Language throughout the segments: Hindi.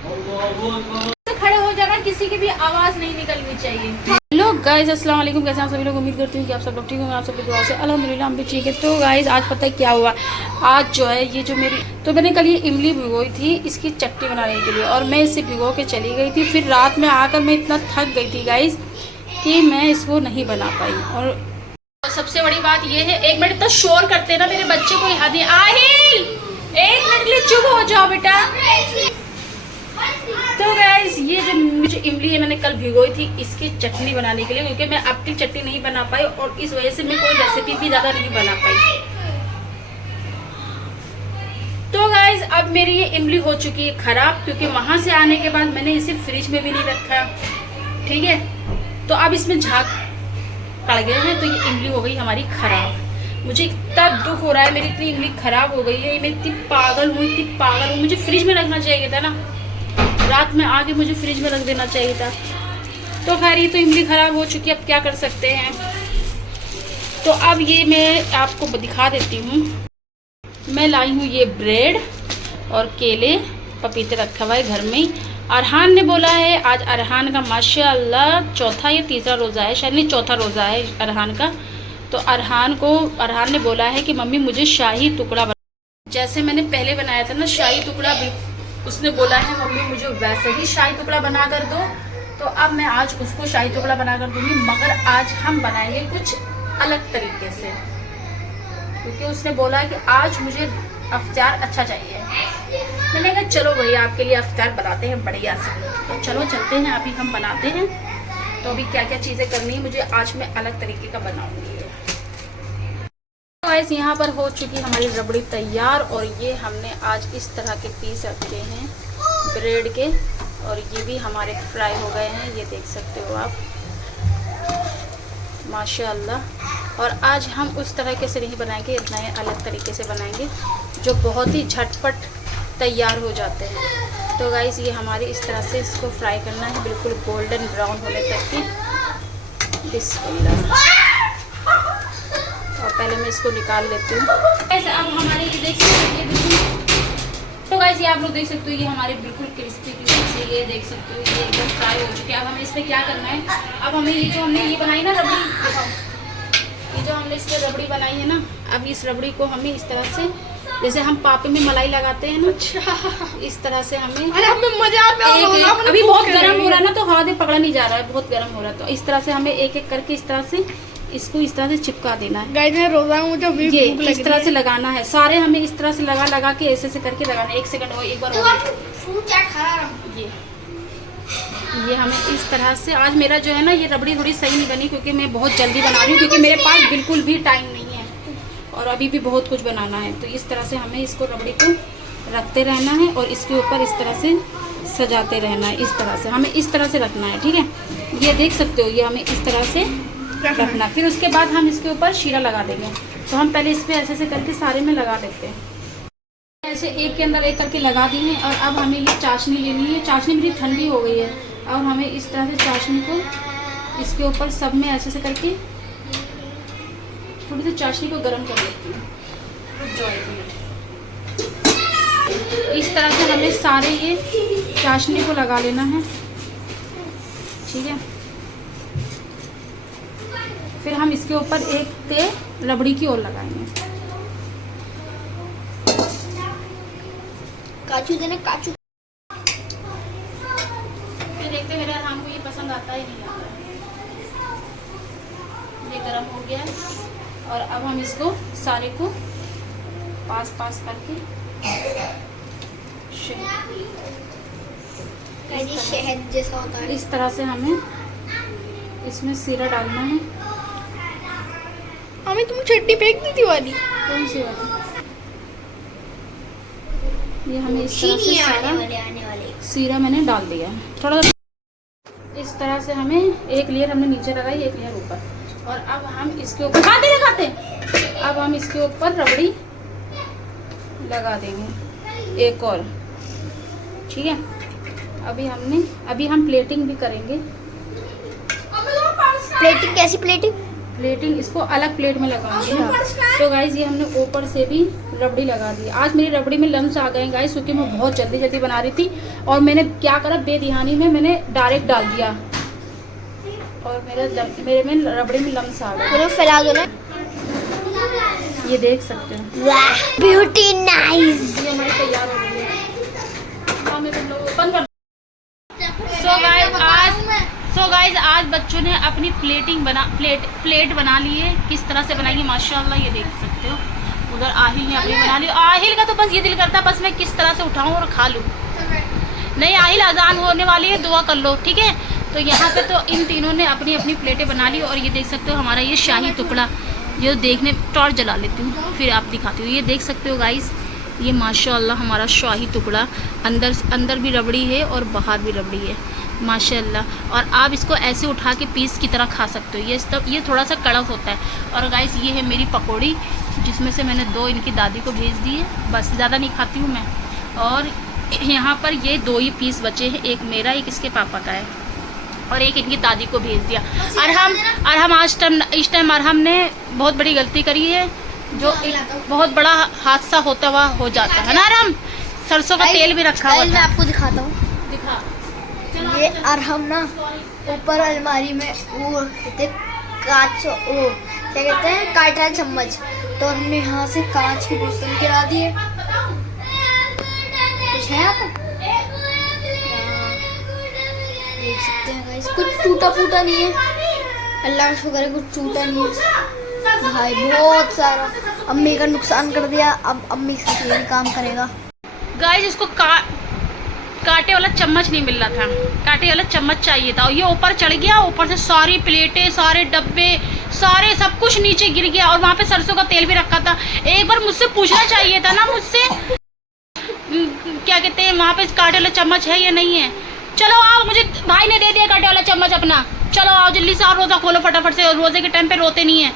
खड़े हो जाना, किसी की भी आवाज नहीं निकलनी चाहिए। हेलो गाइस, अस्सलाम वालेकुम। कैसे आप सभी लोग? उम्मीद करती हूँ कि आप सब लोग ठीक होंगे। आप सबकी दुआ से अल्हम्दुलिल्लाह हम भी ठीक है। तो गाइस आज पता है क्या हुआ? आज जो है ये जो मेरी तो मैंने कल ये इमली भिगोई थी इसकी चटनी बनाने के लिए, और मैं इसे भिगो के चली गई थी। फिर रात में आकर मैं इतना थक गई थी गाइस कि मैं इसको नहीं बना पाई। और सबसे बड़ी बात ये है, एक मिनट, इतना शोर करते ना मेरे बच्चे को याद है। आहिल, एक मिनट के लिए चुप हो जाओ बेटा। तो गाइस ये जो मुझे इमली है मैंने कल भिगोई थी इसकी चटनी बनाने के लिए, क्योंकि मैं अब की चटनी नहीं बना पाई और इस वजह से मैं कोई रेसिपी भी ज़्यादा नहीं बना पाई। तो गाइस अब मेरी ये इमली हो चुकी है ख़राब, क्योंकि वहाँ से आने के बाद मैंने इसे फ्रिज में भी नहीं रखा, ठीक है। तो अब इसमें झाग पड़ गए हैं, तो ये इमली हो गई हमारी ख़राब। मुझे इतना दुख हो रहा है, मेरी इतनी इमली ख़राब हो गई है। मैं इतनी पागल हूँ। मुझे फ्रिज में रखना चाहिए था ना, रात में आके मुझे फ्रिज में रख देना चाहिए था। तो खैर ये तो इमली ख़राब हो चुकी है, अब क्या कर सकते हैं। तो अब ये मैं आपको दिखा देती हूँ। मैं लाई हूँ ये ब्रेड और केले, पपीते रखा हुआ है घर में ही। अरहान ने बोला है, आज अरहान का माशाअल्लाह चौथा या तीसरा रोज़ा है, शायद नहीं चौथा रोज़ा है अरहान का। तो अरहान ने बोला है कि मम्मी मुझे शाही टुकड़ा बना, जैसे मैंने पहले बनाया था ना शाही टुकड़ा, उसने बोला है मम्मी मुझे वैसे ही शाही टुकड़ा बना कर दो। तो अब मैं आज उसको शाही टुकड़ा बना कर दूंगी, मगर आज हम बनाएंगे कुछ अलग तरीके से, क्योंकि उसने बोला कि आज मुझे अफ्तार अच्छा चाहिए। मैंने कहा चलो भैया आपके लिए अफ्तार बनाते हैं बढ़िया से। तो चलो चलते हैं, अभी हम बनाते हैं। तो अभी क्या क्या चीज़ें करनी है मुझे, आज मैं अलग तरीके का बनाऊंगी। गाइस यहाँ पर हो चुकी हमारी रबड़ी तैयार, और ये हमने आज इस तरह के पीस रखे हैं ब्रेड के, और ये भी हमारे फ्राई हो गए हैं, ये देख सकते हो आप माशाअल्लाह। और आज हम उस तरीके से नहीं बनाएंगे, इतना ही अलग तरीके से बनाएंगे जो बहुत ही झटपट तैयार हो जाते हैं। तो गाइस ये हमारी इस तरह से इसको फ्राई करना है, बिल्कुल गोल्डन ब्राउन होने तक की। बिस्मिल्लाह। और पहले मैं इसको निकाल लेती हूँ। ऐसे अब हमारे ये देख सकते हो, ये बिल्कुल, तो गाइस ये आप लोग देख सकते हो ये हमारे बिल्कुल क्रिस्पी से, ये देख सकते हो ये एकदम फ्राई हो चुके हैं। अब हमें इस पर क्या करना है, अब हमें ये जो हमने ये बनाई ना रबड़ी, ये जो हमने इस पर रबड़ी बनाई है ना, अब इस रबड़ी को हमें इस तरह से, जैसे हम पापे में मलाई लगाते हैं ना, इस तरह से हमें मजा आता है। अभी बहुत गर्म हो रहा है ना, तो हवा दे पकड़ा नहीं जा रहा है, बहुत गर्म हो रहा है। तो इस तरह से हमें एक एक करके इस तरह से इसको इस तरह से चिपका देना है। गाइस मैं रोज़ा हूं, मुझे भी ये इस तरह से लगाना है, सारे हमें इस तरह से लगा के ऐसे करके लगाना है। एक सेकंड हो, एक बार ये हमें इस तरह से। आज मेरा जो है ना ये रबड़ी थोड़ी सही नहीं बनी, क्योंकि मैं बहुत जल्दी बना रही हूँ, क्योंकि मेरे पास बिल्कुल भी टाइम नहीं है और अभी भी बहुत कुछ बनाना है। तो इस तरह से हमें इसको रबड़ी को रखते रहना है और इसके ऊपर इस तरह से सजाते रहना है। इस तरह से हमें इस तरह से रखना है, ठीक है। ये देख सकते हो, ये हमें इस तरह से रखना। फिर उसके बाद हम इसके ऊपर शीरा लगा देंगे। तो हम पहले इस पर ऐसे करके सारे में लगा देते हैं, ऐसे एक के अंदर एक करके लगा दी है। और अब हमें ये चाशनी लेनी है, चाशनी मेरी ठंडी हो गई है। अब हमें इस तरह से चाशनी को इसके ऊपर सब में ऐसे करके थोड़ी सी चाशनी को गर्म कर लेती हूँ। इस तरह से हमें सारे ये चाशनी को लगा लेना है, ठीक है। फिर हम इसके ऊपर एक तेल रबड़ी की और लगाएंगे। काजू देना, काजू। फिर देखते मेरे हमको ये पसंद आता ही नहीं आता है। ये गरम हो गया है, और अब हम इसको सारे को पास करके शहद जैसा होता है, इस तरह से हमें इसमें सीरा डालना है। हमें तुम चटनी फेंक दी थी वाली, कौन सी वाली? ये हमें इस तरह से सारा सीरा मैंने डाल दिया है। थोड़ा इस तरह से हमें एक लेयर हमने नीचे लगाई, एक लेयर ऊपर। और अब हम इसके ऊपर लगाते अब हम इसके ऊपर रबड़ी लगा देंगे एक और, ठीक है। अभी हम प्लेटिंग भी करेंगे। प्लेटिंग कैसी प्लेटिंग? प्लेटिंग इसको अलग प्लेट में लगाऊंगी ना। तो गाइज ये हमने ऊपर से भी रबड़ी लगा दी। आज मेरी रबड़ी में लम्स आ गए गाइज, क्योंकि मैं बहुत जल्दी जल्दी बना रही थी और मैंने क्या करा, बेध्यानी में मैंने डायरेक्ट डाल दिया और मेरे में रबड़ी में लम्स आ गए। फैला दो ना, ये देख सकते हैं। वाह ब्यूटी नाइस। ये हमारी तैयार हो गई है। हाँ, मैं तुम लोग ओपन कर। सो गाइज आज बच्चों ने अपनी प्लेट बना ली है। किस तरह से बनाई है माशाल्लाह, ये देख सकते हो। उधर आहिल ने अपनी बना ली। आहिल का तो बस ये दिल करता है बस मैं किस तरह से उठाऊं और खा लूं। नहीं आहिल, अजान होने वाली है, दुआ कर लो, ठीक है। तो यहाँ पे तो इन तीनों ने अपनी अपनी प्लेटें बना ली और ये देख सकते हो हमारा ये शाही टुकड़ा, ये देखने टॉर्च जला लेती हूँ फिर आप दिखाती हूँ। ये देख सकते हो गाइस, ये माशाल्लाह हमारा शाही टुकड़ा, अंदर भी रबड़ी है और बाहर भी रबड़ी है माशाल्लाह। और आप इसको ऐसे उठा के पीस की तरह खा सकते हो। ये थोड़ा सा कड़क होता है। और गाइस ये है मेरी पकौड़ी, जिसमें से मैंने 2 इनकी दादी को भेज दी है, बस ज़्यादा नहीं खाती हूँ मैं। और यहाँ पर ये 2 ही पीस बचे हैं, एक मेरा एक इसके पापा का है और एक इनकी दादी को भेज दिया। और हम इस टाइम अरहम ने बहुत बड़ी गलती करी है, जो बहुत बड़ा हादसा होता हुआ हो जाता है ना। अरहम सरसों का तेल भी रखा हुआ था। मैं आपको दिखाता हूँ, दिखा। ये अरहम ना ऊपर अलमारी में वो कहते कांच, वो क्या कहते हैं, काटा चम्मच, तो हमने यहाँ से कांच की बोतल गिरा दी है। कुछ है आपको देख सकते हैं गाइस, कुछ टूटा फूटा नहीं है, अल्लाह का शुक्र है कुछ टूटा नहीं है। भाई बहुत सारा अम्मी का नुकसान कर दिया, अब अम्मी के साथ ये भी काम करेगा। गाइस इसको कांटे वाला चम्मच नहीं मिल रहा था, कांटे वाला चम्मच चाहिए था और ये ऊपर चढ़ गया। ऊपर से सारी प्लेटें, सारे डब्बे, सारे सब कुछ नीचे गिर गया और वहाँ पे सरसों का तेल भी रखा था। एक बार मुझसे पूछना चाहिए था ना, मुझसे क्या कहते हैं वहाँ पे कांटे वाला चम्मच है या नहीं है। चलो आओ, मुझे भाई ने दे दिया कांटे वाला चम्मच अपना। चलो आओ जल्दी से, रोज़ा खोलो फटाफट से, रोज़े के टाइम पे रोते नहीं है।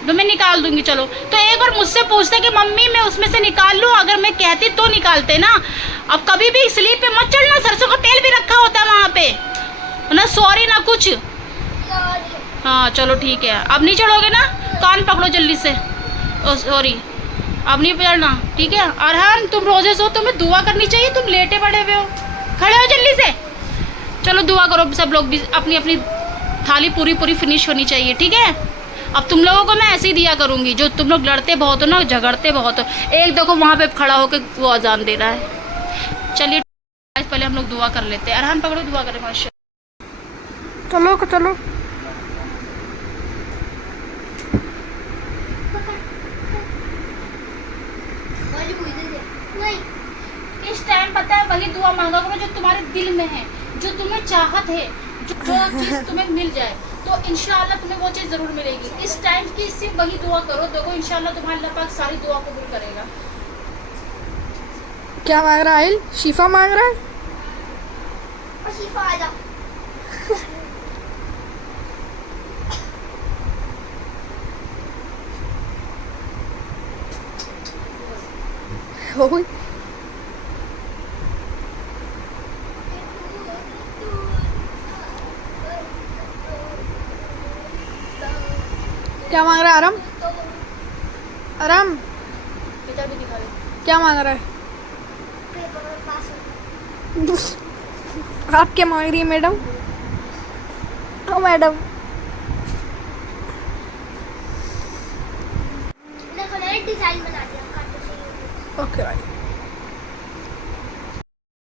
तो मैं निकाल दूंगी। चलो तो एक बार मुझसे पूछते कि मम्मी मैं उसमें से निकाल लूं, अगर मैं कहती तो निकालते ना। अब कभी भी स्लीप पे मत चढ़ना, सरसों का तेल भी रखा होता है वहाँ पे ना। सॉरी ना कुछ। हाँ चलो ठीक है, अब नहीं चढ़ोगे ना, कान पकड़ो जल्दी से। ओ सॉरी, अब नहीं चढ़ना, ठीक है। अरहान तुम रोजे सो, तुम्हें दुआ करनी चाहिए, तुम लेटे पड़े हुए हो, खड़े हो जल्दी से। चलो दुआ करो सब लोग भी, अपनी अपनी थाली पूरी फिनिश होनी चाहिए, ठीक है। अब तुम लोगों को मैं ऐसे ही दिया करूंगी, जो तुम लोग लड़ते बहुत हो ना, झगड़ते बहुत हो। एक देखो वहाँ पे खड़ा होकर वो अजान दे रहा है। चलिए पहले हम लोग दुआ कर लेते हैं। अरहान पकड़ो, दुआ करें माशा। चलो चलो इस टाइम पता है वही दुआ मांगा करो जो तुम्हारे दिल में है, जो तुम्हें चाहत है, जो चीज़ तुम्हें मिल जाए तो इंशाल्लाह तुम्हें वो चीज़ ज़रूर मिलेगी। इस टाइम की सिर्फ वही दुआ करो, देखो इंशाल्लाह तुम्हारे अल्लाह पाक सारी दुआ कबूल करेगा। क्या मांग रहा है? शिफा मांग रहा है। शिफा आजा। क्या मांग रहा है आराम? आराम क्या मांग रहा है? आप क्या मांग रही है मैडम? हाँ मैडम, डिजाइन बना दिया। ओके भाई।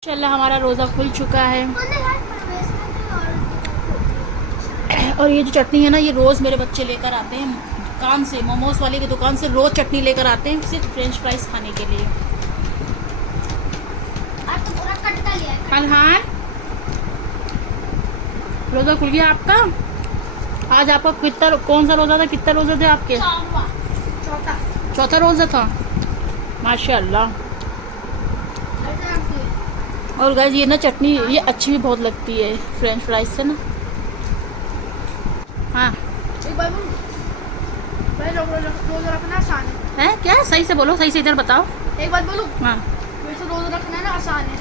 इंशाल्लाह हमारा रोज़ा खुल चुका है और ये जो चटनी है ना, ये रोज़ मेरे बच्चे लेकर आते हैं दुकान से, मोमोज वाले की दुकान से रोज़ चटनी लेकर आते हैं सिर्फ फ्रेंच फ्राइज खाने के लिए। अरहान रोज़ा खुल गया आपका? आज आपका कितना, कौन सा रोज़ा था, कितना रोज़ा थे आपके? चौथा रोज़ा था माशाल्लाह। और गाइस ये ना चटनी ये अच्छी भी बहुत लगती है फ्रेंच फ्राइज से ना। हाँ एक बार रोज़ा रखना आसान है। क्या? सही से बोलो, सही से इधर बताओ। एक बात बोलूं? हाँ वैसे रोज़ा रखना ना आसान है।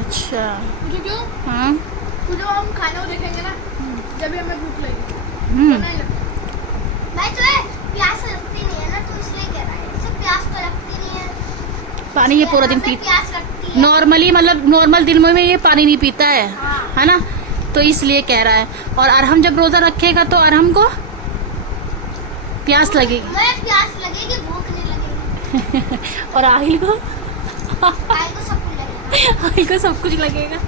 अच्छा मुझे क्यों? हाँ तो जब हम खाने को देखेंगे ना, जब भी हमें भूख लगी हम्म, नहीं लगता। भाई तो प्यास लगती नहीं है ना, तो इसलिए कह रहा है इसे प्यास तो लगती नहीं है। पानी ये पूरा दिन हमें पी प्यास लगती है। नॉर्मली, मतलब नॉर्मल दिन में ये पानी नहीं पीता हाँ। है ना, तो इसलिए कह रहा है। और अरहम जब रोजा रखेगा तो अरहम को प्यास लगेगी मैं प्यास लगेगी, भूख नहीं लगेगी। और आहिल को भाई को सब कुछ लगेगा। आहिल को सब कुछ लगेगा।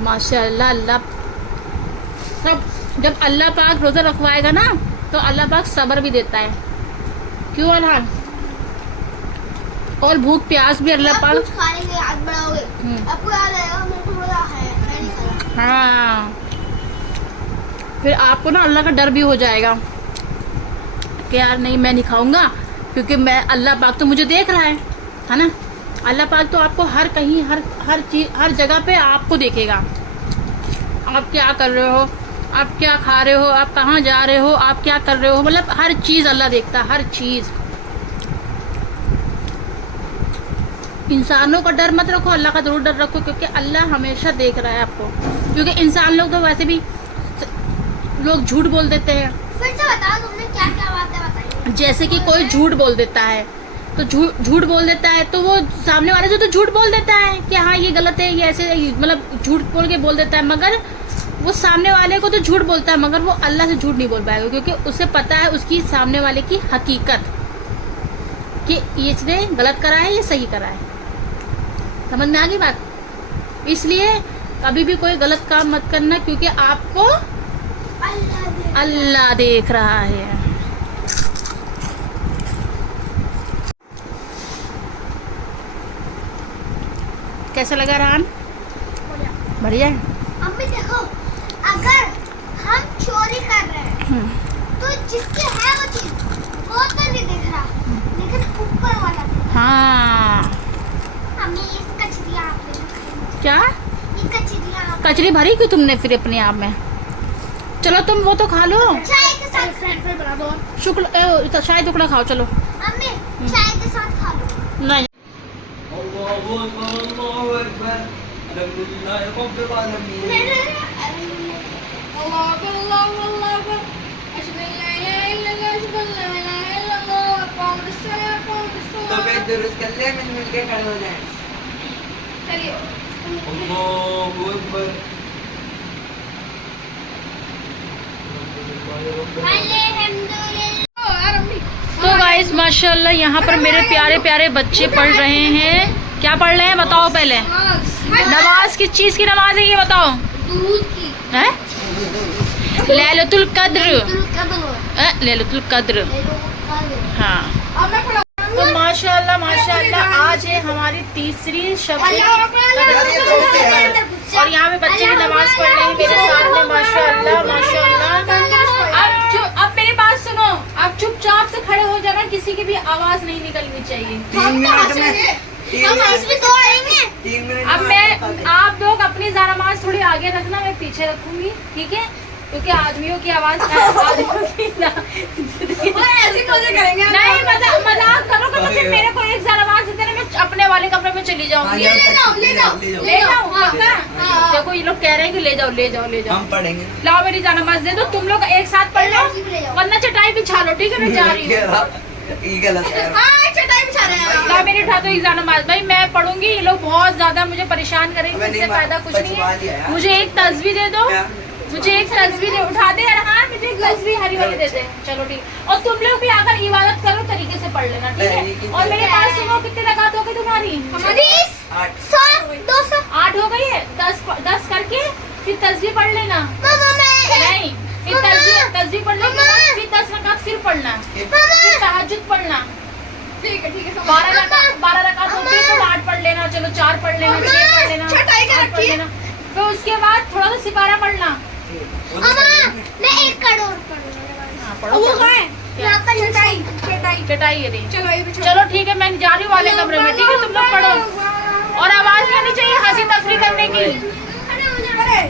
माशाल्लाह, अल्लाह सब, जब अल्लाह पाक रोजा रखवाएगा ना तो अल्लाह पाक सब्र भी देता है, क्यों अरहम? और भूख प्यास भी अल्लाह आप पाक। कुछ खा लेंगे, याद बढ़ाओगे। आपको याद आएगा मेरे को रोजा है, मैं नहीं खा रहा। हाँ, फिर आपको ना अल्लाह का डर भी हो जाएगा कि यार नहीं मैं नहीं खाऊंगा, क्योंकि मैं, अल्लाह पाक तो मुझे देख रहा है ना। अल्लाह पाक तो आपको हर कहीं, हर चीज, हर जगह पे आपको देखेगा। आप क्या कर रहे हो, आप क्या खा रहे हो, आप कहाँ जा रहे हो, आप क्या कर रहे हो, मतलब हर चीज अल्लाह देखता है, हर चीज। इंसानों का डर मत रखो, अल्लाह का जरूर डर रखो, क्योंकि अल्लाह हमेशा देख रहा है आपको। क्योंकि इंसान लोग तो वैसे भी लोग झूठ बोल देते हैं। फिर से बताओ तुमने क्या क्या बातें बताई। जैसे कि कोई झूठ बोल देता है, तो झूठ बोल देता है तो वो सामने वाले से तो झूठ बोल देता है कि हाँ ये गलत है, ये ऐसे, मतलब झूठ बोल देता है, मगर वो सामने वाले को तो झूठ बोलता है, मगर वो अल्लाह से झूठ नहीं बोल पाएगा, क्योंकि उसे पता है उसकी सामने वाले की हकीकत कि इसने गलत करा है, ये सही करा है। समझ में आ गई बात? इसलिए कभी भी कोई गलत काम मत करना, क्योंकि आपको अल्लाह देख रहा है। कैसा लगा रान? बढ़िया है। अम्मी देखो, अगर हम चोरी कर रहे हैं तो जिसके है वो चीज वो तो नहीं दिख रहा, लेकिन ऊपर वाला दिख रहा। हाँ, अम्मी ये कचरिया आप ले लो। क्या ये कचरिया आप कचरी भरी क्यों तुमने फिर अपने आप में? चलो तुम वो तो खा लो, चाय के साथ फ्रेंड फ्राई बना दो। शुक्र शाही टुकड़ा खाओ। चलो अम्मी चाय के साथ खा लो। नहीं, अल्लाहु अकबर, अल्लाहु अकबर, अल्हम्दुलिल्लाह रब्बिल आलमीन। अल्लाह अल्लाह अल्लाह अशहदु अल्ला इलाहा इल्लल्लाह अशहदु अल्ला इलाहा इल्लल्लाह अक़ाम अस्सलाह तो फिर दुरुस्त कर ले, मिल के खड़े हो जाए। चलिए। अल्लाहु अकबर। अल्हम्दुलिल्लाह। यार अम्मी तो गाइस माशाल्लाह यहाँ पर मेरे प्यारे प्यारे बच्चे पढ़ रहे हैं। क्या पढ़ रहे हैं बताओ पहले? नमाज किस चीज की नमाज है ये बताओ? दुरूद की। हैं? लैलतुल कद्र। कदर लैलतुल कद्र, हाँ। अब मैं पढ़ा तो माशाल्लाह माशाल्लाह आज है हमारी तीसरी शब और यहाँ पे बच्चे भी नमाज पढ़ रहे हैं मेरे साथ में। माशाल्लाह माशाल्लाह। अब मेरी बात सुनो, आप चुपचाप से खड़े हो जाना, किसी की भी आवाज नहीं निकलनी चाहिए। 3 मिनट में हम इसमें तो आएंगे। 3 मिनट अब मैं, आप लोग अपनी नमाज थोड़ी आगे रखना, मैं पीछे रखूंगी, ठीक है? क्योंकि आदमियों की आवाज आदमियों की ऐसे मजे करेंगे। नहीं, मजाक करो तो फिर मेरे को एक जरा आवाज देते ना, मैं अपने वाले कमरे में चली जाऊंगी। ले जाओ ले जाओ, पक्का? देखो ये लोग कह रहे हैं कि ले जाओ ले जाओ ले जाओ। हम पढ़ेंगे। लाओ मेरी नमाज दे दो, तुम लोग एक साथ पढ़ लो, वरना चटाई बिछा लो, ठीक है? मैं जा रही हूँ। ये गलत है। हाँ चटाई बिछा रहे हैं। लाओ मेरी उठा दो ईज़ान नमाज। भाई मैं पढ़ूंगी, ये लोग बहुत ज्यादा मुझे परेशान करेंगे, अबे नहीं, इससे फायदा कुछ नहीं पछवा दिया है। यार। मुझे एक तस्वीर दे दो, क्या? मुझे एक तस्वीर उठा दे यार। हाँ मुझे एक तस्वीर हरी वाली दे दे। चलो ठीक। और तुम लोग भी अगर इबादत करो तरीके से पढ़ लेना, ठीक है? और मेरे पास सुनो, कितने रकात हो गई तुम्हारी? हमारी 8 200 8 हो गई है। 10 करके फिर तस्वीर पढ़ लेना। मामा मैं नहीं, फिर तस्वीर पढ़ने के बाद फिर 10 रकात फिर पढ़ना, फिर तहज्जुद पढ़ना। ठीक है 12 रकात होती है तो 8 पढ़ लेना, चलो 4 पढ़ लेना, 6 पढ़ लेना, छटाई का 8 पढ़ रखिए। लेना। फिर उसके बाद थोड़ा सा सिपारा पढ़ना। मामा मैं 1 करोड़ पढ़ूंगा। हाँ, पढ़ो वो पढ़ो। कहाँ है? यहाँ पर चटाई। चटाई है नहीं। चलो ये बिछो। चलो ठीक है, मैं जा रही हूँ वाले कमरे में, ठीक है? तुम लोग पढ़ो और आवाज नहीं आनी चाहिए हंसी तफरी करने की। अरे